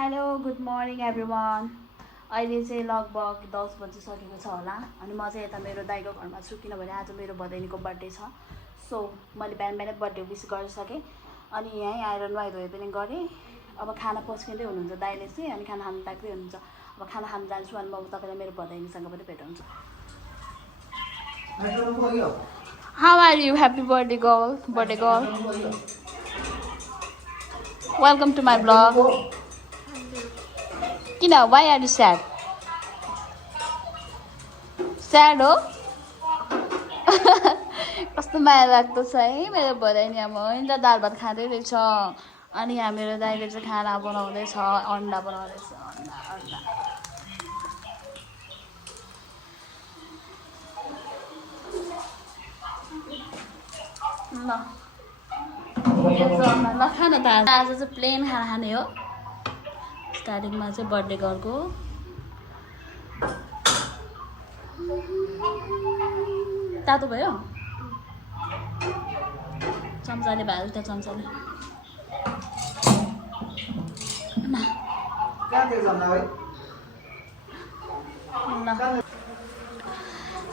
Hello good morning everyone. अहिले चाहिँ लगभग 10 बजिसकेको छ होला अनि म चाहिँ यता मेरो दाइको घरमा छु किनभने आज मेरो भदैनीको बर्थडे छ। सो मैले बिहान बिहानै बर्थडे विस गरिसकेँ अनि यहीँ आएर नुहाइधुवाइ पनि गरेँ। अब खाना पस्किँदै हुनुहुन्छ दाइले चाहिँ अनि खाना खानु लाग्दै हुनुहुन्छ। अब खाना खानु जान्छु अनि म तपाईँलाई मेरो भदैनीसँग पनि भेटाउँछु। How are you? Happy birthday girl. Birthday girl. Welcome to my vlog. Kina, why are you sad? Sad हो? कस्तो माया लाग्दो छ है मेरो भदैनी आमा हो नि त दाल भात खाँदै रहेछ अनि यहाँ मेरो दाइले चाहिँ खाना बनाउँदैछ अन्डा बनाउँदैछ अन्डा ल खान त आज चाहिँ प्लेन खाना खाने हो। स्टार्टिङमा चाहिँ बर्थडे गर्लको तातो भयो चम्चाले भयो त चम्चाले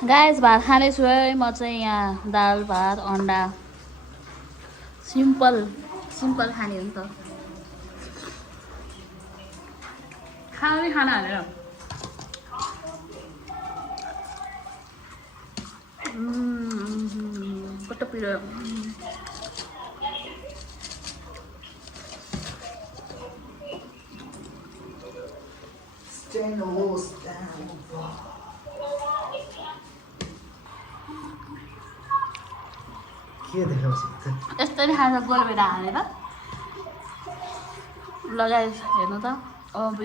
गाइस भात खाँदैछु है म चाहिँ यहाँ दाल भात अन्डा सिम्पल खाने हो नि त खाने खाना हालेर कस्तो पिरो यस्तै खान्छ गोलबेडा हालेर लगाइ हेर्नु त अब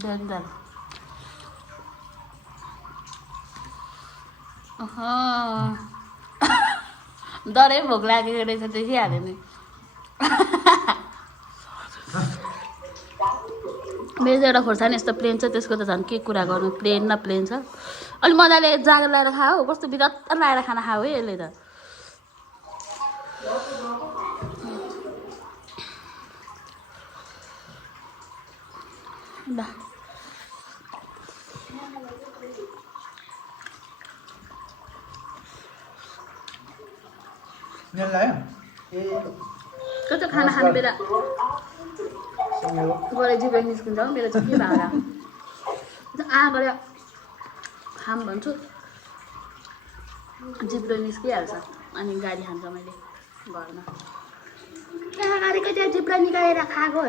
डेन्जर डरै भोक लागेको रहेछ देखिहाल्यो नि। मेरो चाहिँ एउटा खोर्सानी यस्तो प्लेन छ त्यसको त झन् के कुरा गर्नु प्लेन न प्लेन छ। अलि मजाले जाँगर लगाएर खाऊ कस्तो बिरत्तर लगाएर खाना खाऊ है यसले त। ल कस्तो खाना खाने बेला गरे जिब्रो निस्किन्छ हो मेरो चाहिँ के भाडा गरेर खाम भन्छु जिब्रो निस्किहाल्छ अनि गाडी खान्छ मैले घरमा कहाँ गाडीको चाहिँ जिब्रो निकालेर खाएको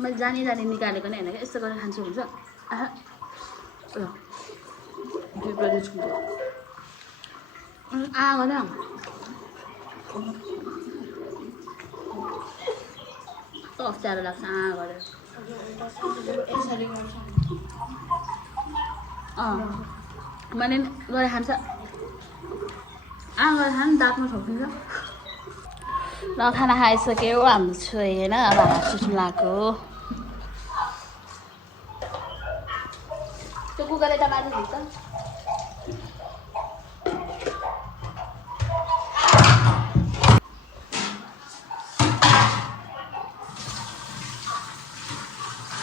मैले जानी निकालेको नै होइन क्या यस्तो गरेर खान्छु हुन्छ जिब्रो निस्किन्छ गरेर अप्ठ्यारो लाग्छ गरेर मैले गरेर खान्छ गरेर खानु दाँतमा छोपिन्छ। ल खाना खाइसक्यो हाम्रो छोरी होइन अब हात सुत्नु लाग्यो त्यो कुकरले त माथि दिन्छ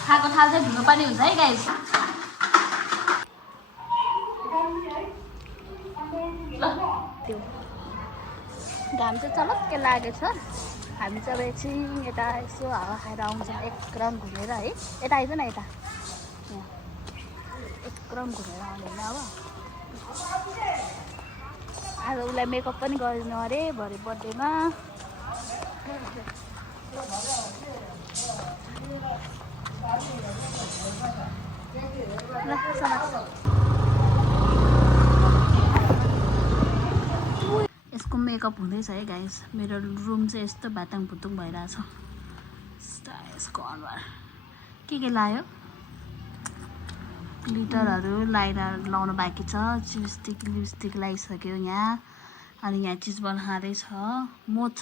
खाएको थाल चाहिँ धुनु पर्ने हुन्छ है गाइस। त्यो घाम चाहिँ चलक्कै लागेको छ हामी चाहिँ अब एकछिन यता यसो हावा खाएर आउँछ एक राउन्ड घुमेर है यता आइज न यता एक राउन्ड घुमेर आउने होइन अब आज उसलाई मेकअप पनि गरिदिनु अरे भरे बर्थडेमा यसको मेकअप हुँदैछ है गाइस। मेरो रुम चाहिँ यस्तो भाटाङ भुटुङ भइरहेछ। यसको अनुहार के लायो ग्लिटरहरू लाइनर लाउनु बाँकी छ लिपस्टिक लगाइसक्यो यहाँ अनि यहाँ चिज बनाउँदैछ म छ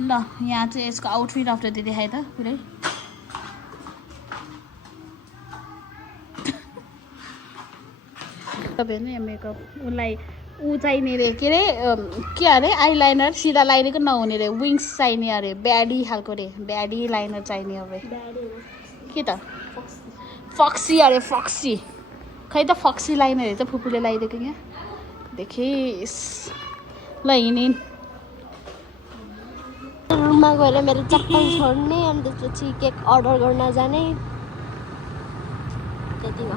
ल यहाँ चाहिँ यसको आउटफिट आफ्टर त्यो देखाएँ त पुरै तपाईहरु यहाँ मेकअप उसलाई ऊ चाहिने रे के अरे के अरे आइलाइनर सिधा लाइनेको नहुने रे विङ्स चाहिने अरे ब्याडी खालको रे ब्याडी लाइनर चाहिने अब के त फक्सी अरे फक्सी खै त फक्सी लाइनर त फुपूले लगाइदिएको यहाँ देखिस् ल हिँडिन् रुममा गएर मेरो चप्पल छोड्ने अनि त्यसपछि केक अर्डर गर्न जाने त्यति हो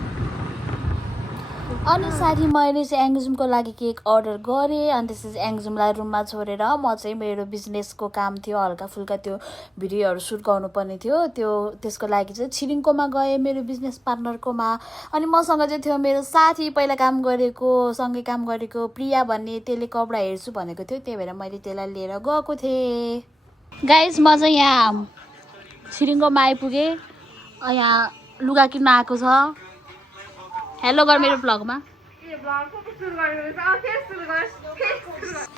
अनि साथी मैले चाहिँ एङ्जुमको लागि केक अर्डर गरेँ अनि त्यसपछि एङ्जुमलाई रुममा छोडेर म चाहिँ मेरो बिजनेसको काम थियो हल्का फुल्का त्यो भिडियोहरू सुट गर्नुपर्ने थियो त्यसको लागि चाहिँ छिरिङकोमा गएँ मेरो बिजनेस पार्टनरकोमा अनि मसँग चाहिँ थियो मेरो साथी पहिला काम गरेको सँगै काम गरेको प्रिया भन्ने त्यसले कपडा हेर्छु भनेको थियो त्यही भएर मैले त्यसलाई लिएर गएको थिएँ गाइस म चाहिँ यहाँ छिरिङकोमा आइपुगेँ यहाँ लुगा किन्न आएको छ हेलो गर मेरो ब्लगमा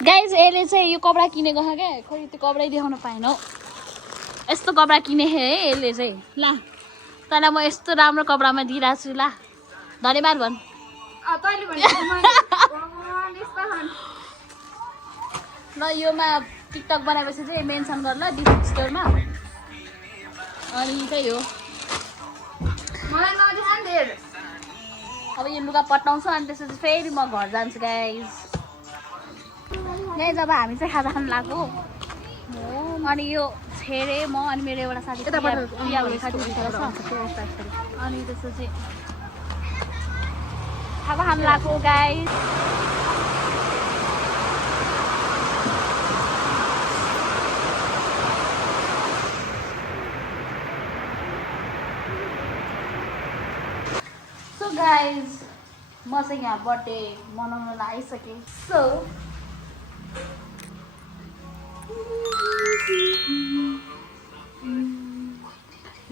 गाइज यसले चाहिँ यो कपडा किनेको छ क्या खोइ त्यो कपडै देखाउन पाएन हौ यस्तो कपडा किने है यसले चाहिँ ल तँलाई म यस्तो राम्रो कपडामा दिइरहेको छु ल धन्यवाद भन् ल योमा टिकटक बनाएपछि चाहिँ मेन्सन गर ल डिस्क स्टोरमा अनि त्यही हो अब यो लुगा पट्टाउँछु अनि त्यसपछि फेरि म घर जान्छु गाइज अब हामी चाहिँ खाजा खानु लाग्यो अनि यो छेरे म अनि मेरो एउटा साथी अनि त्यसपछि खाजा खानु लाग्यो गाइज गाइज म चाहिँ यहाँ बर्थडे मनाउन आइसकेँ सो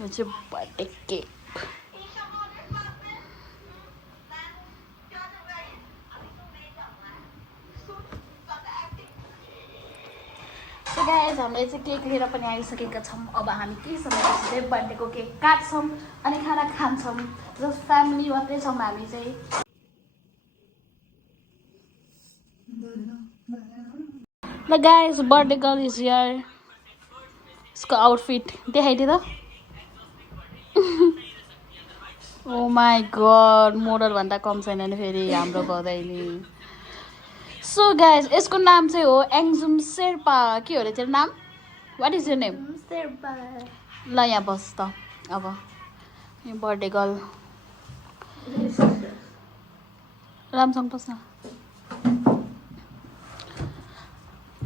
यो चाहिँ बर्थडे केक सो गाइज हामीले चाहिँ केक लिएर पनि आइसकेका छौँ अब हामी केही समयपछि चाहिँ बर्थडेको केक काट्छौँ अनि खाना खान्छौँ जस्ट फ्यामिली मात्रै छौँ हामी चाहिँ ल guys birthday girl is here यसको आउटफिट देखाइदिए त ओ माई गड मोडलभन्दा कम छैन नि फेरि हाम्रो बधाई सो गाइज यसको नाम चाहिँ हो एङ्जुम शेर्पा के हो अरे तेरो नाम what is your name Sherpa ल यहाँ बस त अब यो बर्थडे गर्ल राम्रोसँग बस्न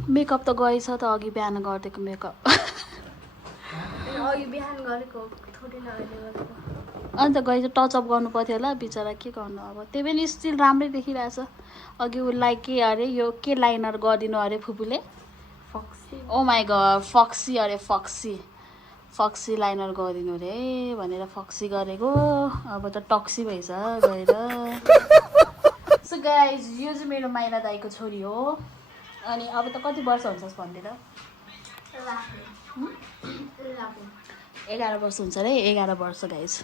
मेकअप त गएछ त अघि बिहान गरिदिएको मेकअप अघि बिहान गरेको थोरै नअहिले गरेको अन्त गएछ टचअप गर्नु पर्थ्यो होला बिचरा के गर्नु अब त्यही पनि स्टिल राम्रै देखिरहेछ अघि उसलाई के अरे यो के लाइनर गरिदिनु अरे फुपूले फक्सी ओ माई गड फक्सी अरे फक्सी लाइनर गरिदिनु अरे भनेर फक्सी गरेको अब त टक्सी भएछ गएर सो गाइज यो चाहिँ मेरो माइला दाईको छोरी हो अनि अब त कति वर्ष हुन्छ भन्दै त 11 वर्ष हुन्छ अरे 11 वर्ष गाइज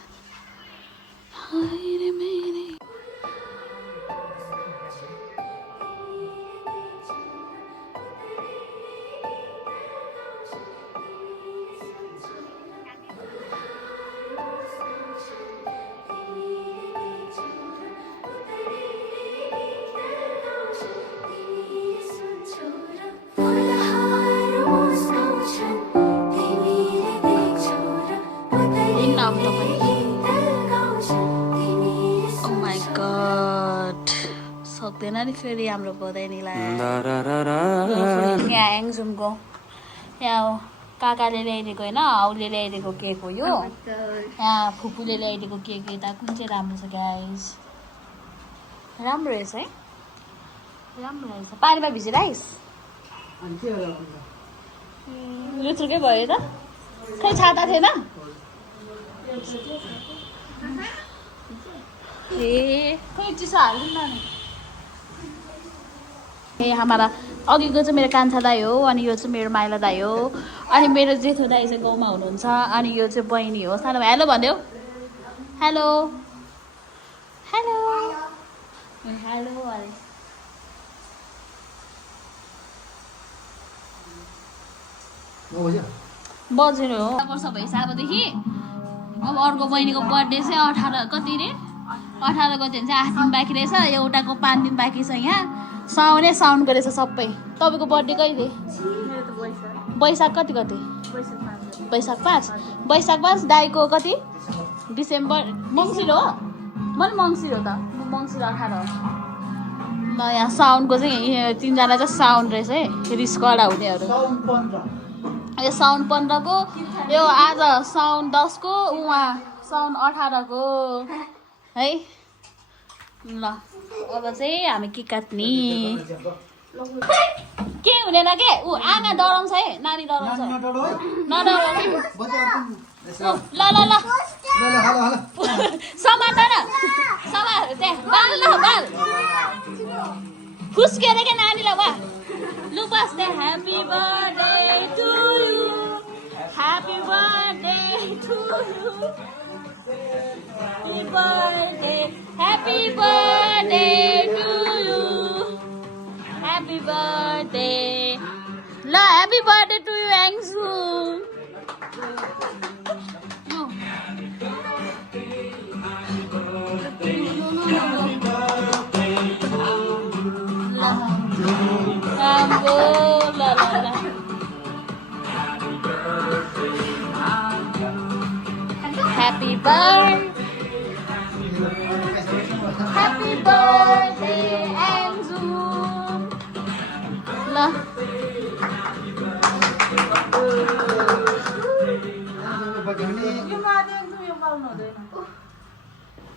सक्दैन नि फेरि हाम्रो बधाइनीलाई यहाँ एङ्जुमको यहाँ काकाले ल्याइदिएको होइन आउले ल्याइदिएको केक हो यो यहाँ फुपूले ल्याइदिएको केक यता कुन चाहिँ राम्रो छ गाइस राम्रो रहेछ है राम्रो रहेछ पानीमा भिजिराइस लुचुकै भयो त खै छाता थिएन ए खै चिसो हाल्नु न ए हमारा अघिको चाहिँ मेरो कान्छा दाई हो अनि यो चाहिँ मेरो माइला दाई हो अनि मेरो जेठो दाई चाहिँ गाउँमा हुनुहुन्छ अनि यो चाहिँ बहिनी हो सानो हेलो भन्देऊ हेलो हेलो हेलो अरे बजेर हो वर्ष भइसकेपछि अब अर्को बहिनीको बर्थडे चाहिँ 18 कति रे 18 गते चाहिँ 8 दिन बाँकी रहेछ एउटाको 5 दिन बाँकी छ यहाँ साउनको रहेछ सबै तपाईँको बर्थडे कहिले वैशाख कति गते वैशाख 5 दाइको कति डिसेम्बर मङ्सिर हो मैले मङ्सिर हो त मङ्सिर 18 हो ल यहाँ साउनको चाहिँ तिनजना चाहिँ साउन रहेछ है रिस कडा हुनेहरू यो साउन 15 को यो आज साउन 10 को उहाँ साउन 18 को है ल अब चाहिँ हामी के काट्ने के हुँदैन के ऊ आमा डराउँछ है नानी डराउँछ नडराउनु ल ल ल समात न समात त्यहाँ बाल न बाल खुस्केर के नानीलाई वा लु बस त्यहाँ happy birthday to you happy birthday to you happy birthday to you happy birthday ल happy birthday to you Anzu Happy birthday, Anzu. La.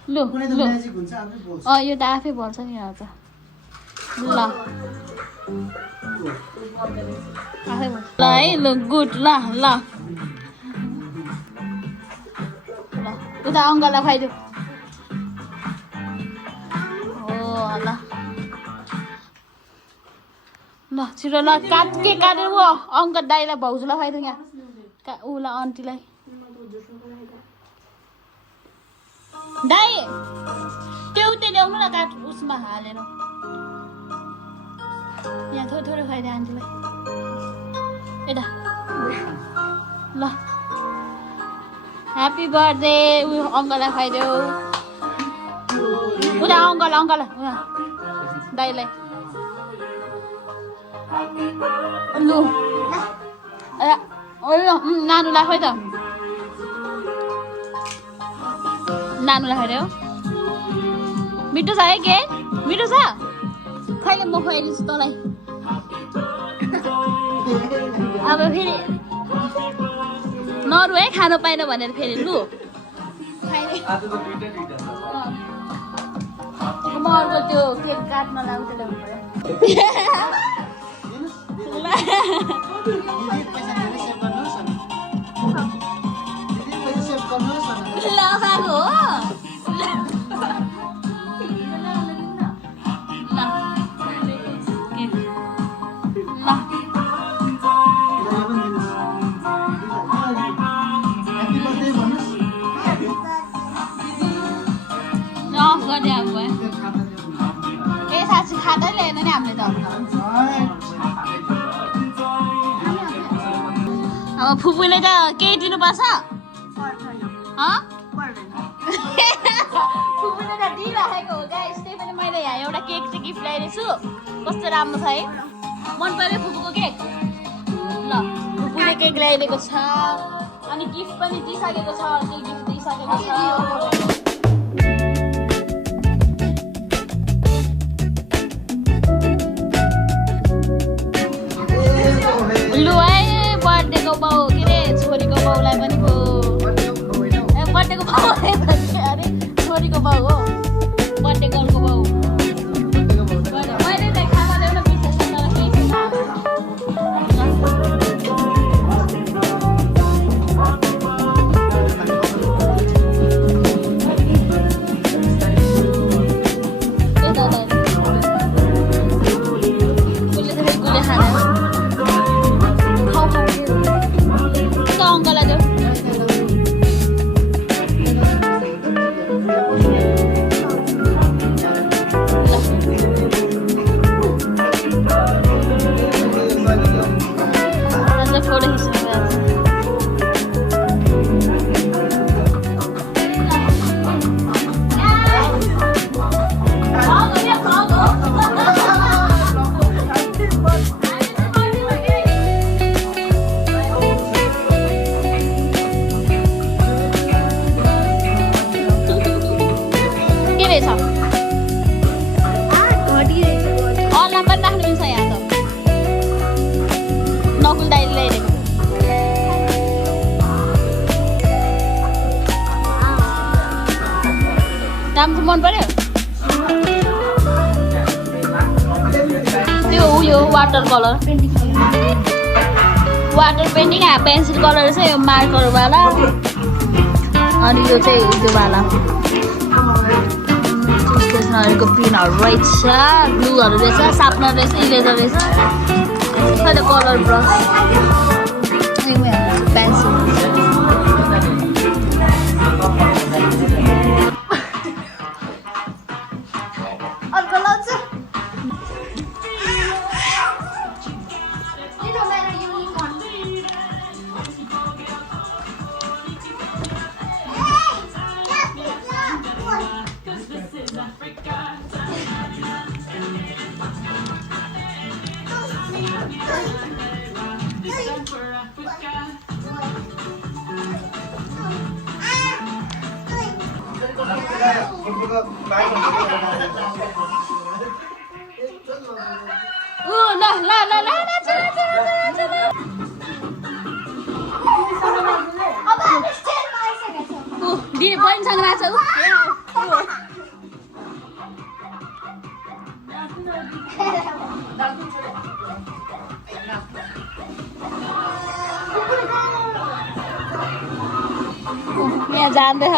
Lu, lu. Oh, यो त आफै बोल्छ नि आज ल आफै बोल्छ ल है ल गुड ल ल उता अङ्कललाई खुवाइदेऊ हो ल ल छिटो ल के काटेर ऊ अङ्कल दाइलाई भाउजूलाई खुवाइदेऊ यहाँ उसलाई आन्टीलाई दाइ त्यो उतै ल्याउनु न काट उसमा हालेर यहाँ थोरै थोरै खुवाइदियो आन्टीलाई यता ल ह्याप्पी बर्थडे उयो अङ्कललाई खुवाइदेऊ उता अङ्कल दाइलाई लु नानुलाई खुवाइ त नानुलाई खुवाइदेऊ मिठो छ है के मिठो छ खैले म खुवाइदिन्छु तँलाई अब फेरि नरु है खानु पाएन भनेर फेरि लु म अर्को त्यो केक काट्न लाउँछ ल्याउनु पर्यो लगाएको हो खाँदै ल्याएन नि हामीले त अब फुपूले त केही दिनुपर्छ फुपूले त दिइराखेको हो गाइस त्यही पनि मैले यहाँ एउटा केक चाहिँ गिफ्ट ल्याइरहेको छु कस्तो राम्रो छ है मन पर्यो फुपूको केक ल फुपूले केक ल्याइदिएको छ अनि गिफ्ट पनि दिइसकेको छ केक गिफ्ट दिइसकेको छ लु है बर्थडेको बाउ के अरे छोरीको बाउलाई पनि भयो बर्थडेको बाउ अरे छोरीको बाउ हो बर्थडे गर्लको बाउ मैले त खाना ल्याउन बिर्सेछु तर केही दाम चाहिँ मन पर्यो त्यो उयो water colour painting pencil colour चाहिँ यो मार्करवाला अनि यो चाहिँ त्योवाला स्टेसनरीको पिनहरू रहेछ ग्लुहरू रहेछ सार्पनर रहेछ इरेजर रहेछ कलर ब्रस पेन्सिल बहिनीसँग नाच यहाँ जाँदैछ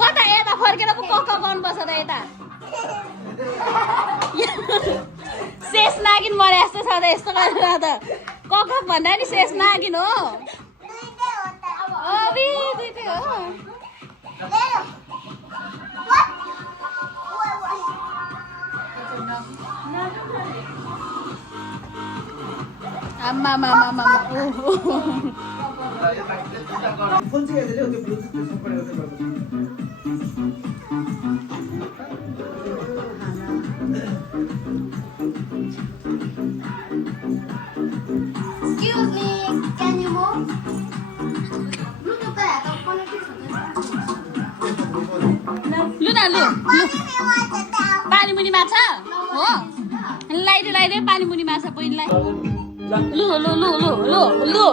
कता यता फर्केर पो कक्क गर्नुपर्छ त यता शेष नागिन मरे जस्तो छ त यस्तो गरेर त कक्क भन्दा नि शेष नागिन हो दुईटै हो आमा Excuse me, can you move? लु न लु पानी मुनि माछा हो लाइदे पानी मुनि माछा पहिला लु लु लु लु लु लु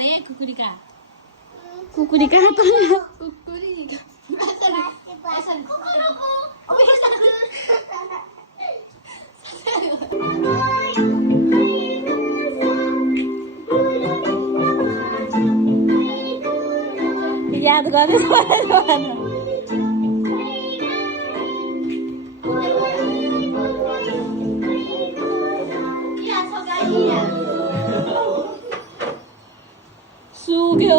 रे कुकुरिका कुकुरिका त याद गर्ने सुग्यो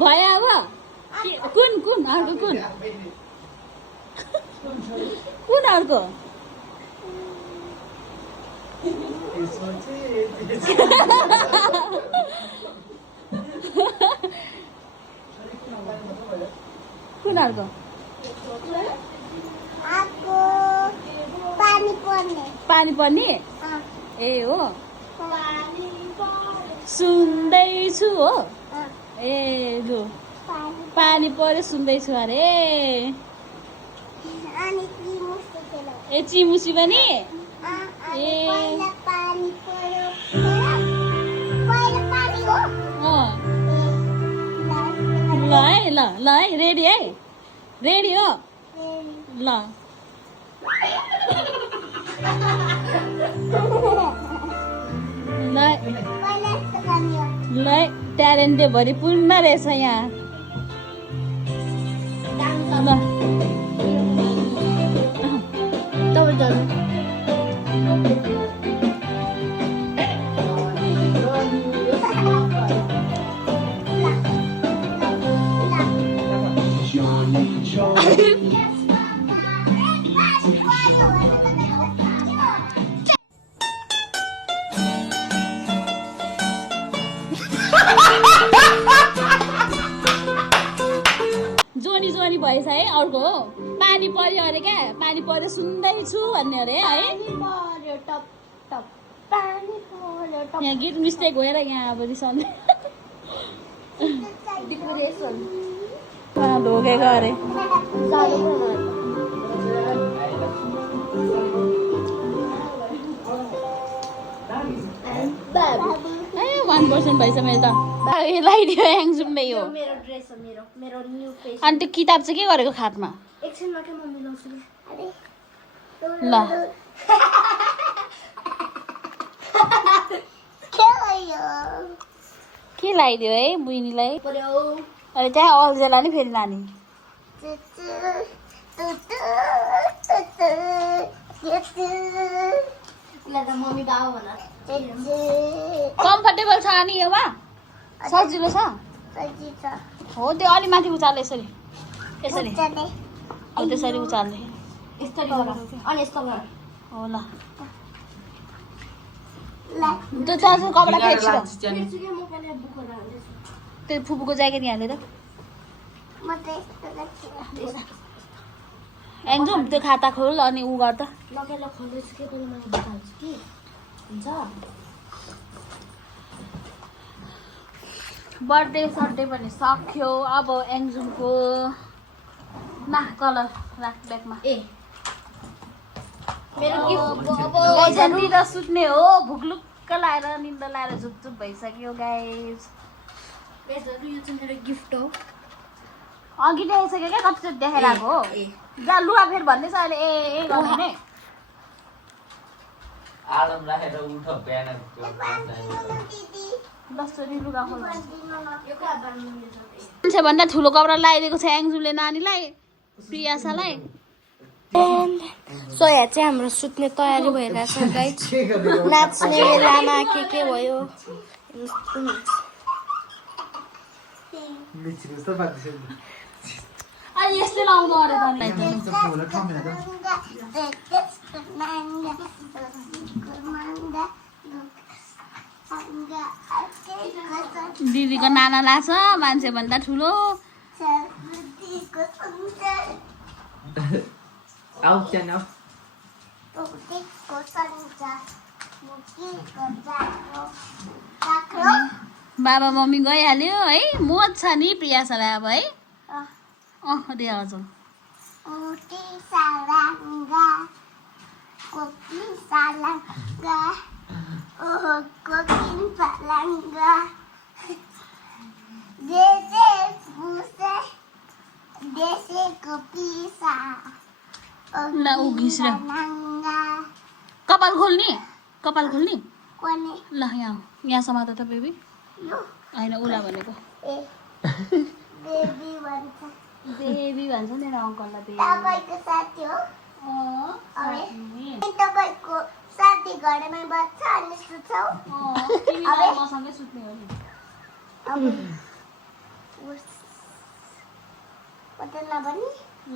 भयो अब कुन कुन अर्को कुन कुन अर्को कुन अर्को पानी पर्ने ए हो सुन्दैछु हो ए लु पानी पर्यो सुन्दैछु अरे ए चिमुसी पनि ए ल है ल ल है रेडी है रेडी हो ल ल ट्यालेन्टले भरिपूर्ण रहेछ यहाँ ल जोनी जोनी भएछ है अर्को हो पानी पर्यो अरे क्या पानी पर्यो सुन्दैछु भन्ने अरे है यहाँ गीत मिस्टेक भएर यहाँ अब रिसाउने ढोकेको अरे ए 1% भएछ मेरो त लगाइदियो ह्याङजुमले यो अनि त्यो किताब चाहिँ के गरेको खातमा ल के लगाइदियो है बुइनीलाई अनि त्यहाँ अल्झेला नि फेरि नानी कम्फर्टेबल छ अनि योमा सजिलो छ हो त्यो अलि माथि उचाल्छ यसरी यसरी हो त्यसरी उचाल्ने हो ल त्यो चार्जर कपडा फेर्छु त्यो फुपूको ज्याकेट यहाँ हालेर एकदम त्यो खाता खोल अनि उ गर त बर्थडे सर्डे पनि सक्यो अब एङ्जुमको ना कलर राख ब्यागमा ए मेरो सुत्ने हो भुकलुक्क लाएर निन्दा लाएर झुपझुप भइसक्यो गाइस मेरो गिफ्ट हो अघि देखाइसक्यो क्या कतिचोटि देखाएर आएको हो जा लुगा फेरि भन्दैछ अहिले ए गर्ने आलम राखेर उठ बिहान जसरी लुगा खोल्नु मान्छेभन्दा ठुलो कपडा लगाइदिएको छ एङ्जुमले नानीलाई प्रियासालाई सो यहाँ चाहिँ हाम्रो सुत्ने तयारी भइरहेछ गाइस नाच्ने बेलामा के भयो अनि यस्तै लाउनु अरे त दिदीको नाना लाग्छ मान्छे भन्दा ठुलो आऊ च्यान आऊ बाबा मम्मी गइहाल्यो है मोज छ नि प्रियासँग अब है दे हजुर ल ऊ घिस्रो कपाल खोल्ने ल यहाँ समात त बेबी होइन उसलाई भनेको बेबी भन्छ नि अङ्कललाई बेबी तपाईँको साथी घरमा बस्छ अनि सुत्छौ मसँगै सुत्ने हो नि ल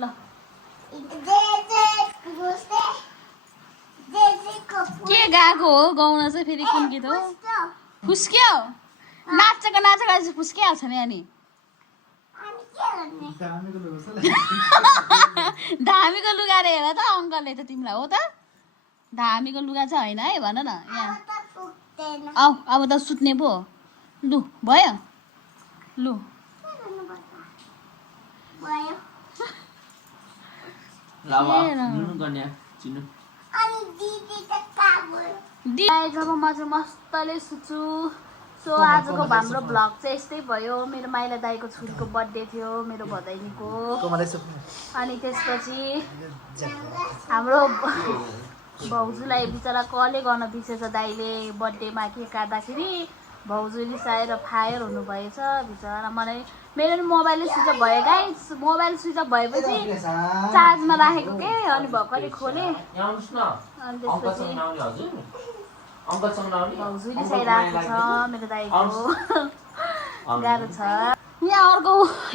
के गाएको हो गाउन चाहिँ फेरि कुन गीत हो फुस्क्यो नाचेको फुस्किहाल्छ नि अनि धामीको लुगा रे हेर त अङ्कलले त तिमीलाई हो त धामीको लुगा चाहिँ होइन है भन न यहाँ आऊ अब त सुत्ने पो लु भयो लु जब म चाहिँ मस्तले सुत्छु सो आजको हाम्रो भ्लग चाहिँ यस्तै भयो मेरो माइला दाईको छोरीको बर्थडे थियो मेरो भदैनीको अनि त्यसपछि हाम्रो भाउजूलाई बिचरा कलले गर्न बिर्सेछ दाईले बर्थडेमा केक काट्दाखेरि भाउजू रिसाएर फायर हुनुभएछ बिचरा मलाई मेरो मोबाइलै स्विच अफ भयो गाइस मोबाइल स्विच अफ भएपछि चार्जमा राखेको के अनि भर्खरै खोलेँ अनि त्यसपछि भाउजू रिसाइरहेको छ मेरो दाईको गाह्रो छ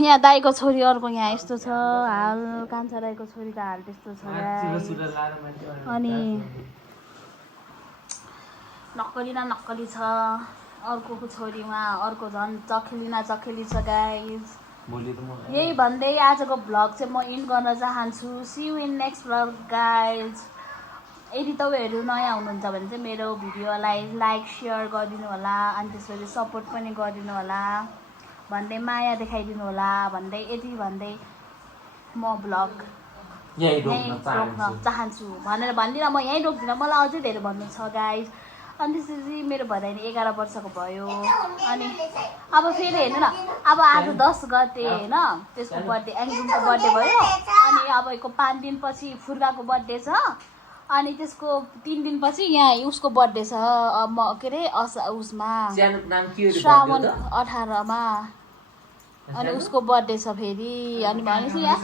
यहाँ दाईको छोरी अर्को यहाँ यस्तो छ हाल कान्छा राईको छोरीको हाल त्यस्तो छ अनि नक्कली छ अर्को छोरीमा अर्को झन् चखेली छ गाइज यही भन्दै आजको भ्लग चाहिँ म इन्ड गर्न चाहन्छु see you in next vlog guys यदि तपाईँहरू नयाँ हुनुहुन्छ भने चाहिँ मेरो भिडियोलाई लाइक सेयर गरिदिनु होला अनि त्यसपछि सपोर्ट पनि गरिदिनु होला भन्दै माया देखाइदिनु होला भन्दै यति भन्दै म भ्लग यहीँ रोक्न चाहन्छु भनेर भन्दिनँ म यहीँ रोक्दिनँ मलाई अझै धेरै भन्नु छ गाइज अनि त्यसपछि मेरो भदैनी 11 वर्षको भयो अनि अब फेरि हेर्नु न अब आज 10 गते होइन त्यसको बर्थडे एङ्जुमको बर्थडे भयो अनि अब यसको 5 दिनपछि फुर्बाको बर्थडे छ अनि त्यसको 3 दिनपछि यहाँ उसको बर्थडे छ के अरे उसमा श्रावण 18 मा अनि उसको बर्थडे छ फेरि अनि भनेपछि यहाँ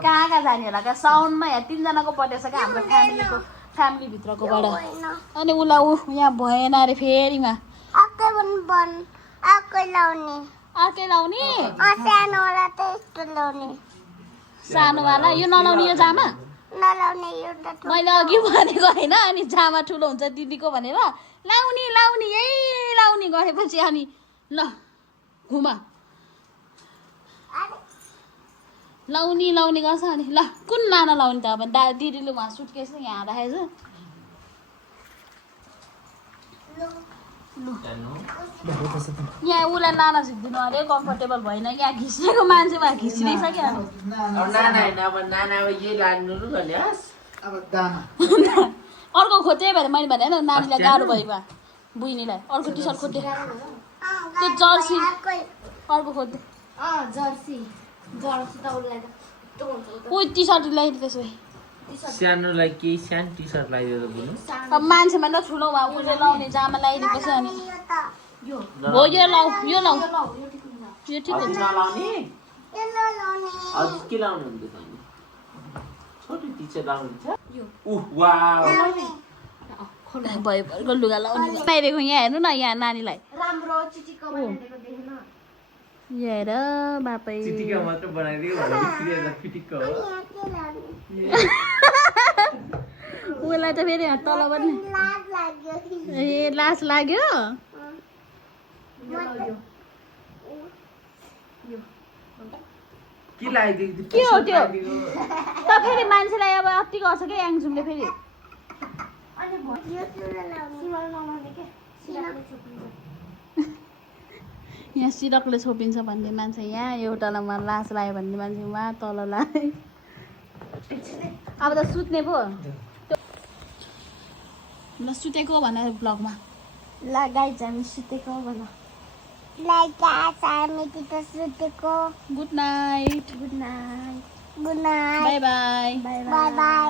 कहाँ जाने होला क्या साउन्डमा यहाँ 3 जनाको बर्थडे छ क्या हाम्रो फ्यामिलीभित्रकोबाट अनि उसलाई यहाँ भएन अरे फेरिमा अर्कै लाउने सानोवाला यो नलाउने यो जामा मैले अघि भनेको होइन अनि जामा ठुलो हुन्छ दिदीको भनेर लाउने यही लाउने गरेपछि अनि ल घुमा लाउने गर्छ अनि ल कुन नाना लाउने त अब दिदीले उहाँ सुटकेस नै यहाँ राखेको छ यहाँ उसलाई नाना झिक्दिनु अरे कम्फर्टेबल भएन यहाँ घिस्रेको मान्छे भए घिस्रै छ क्या अर्को खोज्दै भएर मैले भने होइन नानीलाई गाह्रो भयो बुइनीलाई अर्को टी सर्ट खोज्दै त्यो जर्सी अर्को खोज्दै कोही टी सर्ट ल्याइदियो त्यसो भए सानोलाई केही सानो टी सर्ट लगाइदिएर बुझ्नु अब मान्छे भन्दा ठुलो भए उसले लाउने जामा लगाइदिएपछि अनि हो यो लाउ यो ठिक हुन्छ के लाउनु हुन्छ छोटी टी सर्ट लाउनु भयो लुगा लाउने बाहिरको यहाँ हेर्नु न यहाँ नानीलाई हेर बापै चिटिका मात्र बनाइदियो भने फिटिक्क हो उसलाई त फेरि तल पनि लाज लाग्यो ए लास लाग्यो के लाग्यो के हो त्यो त फेरि मान्छेलाई अब अति गर्छ क्या याङजुङले फेरि अनि यो चुरा लाउने के यहाँ सिरकले छोपिन्छ भन्ने मान्छे यहाँ एउटालाई लास लाग्यो भन्ने मान्छे उहाँ तल लाग्यो अब त सुत्ने पो ल सुतेको भनेर भ्लगमा ल गाइज हामी सुतेको भन लाइक हामी त सुतेको good night good night good night by by by by by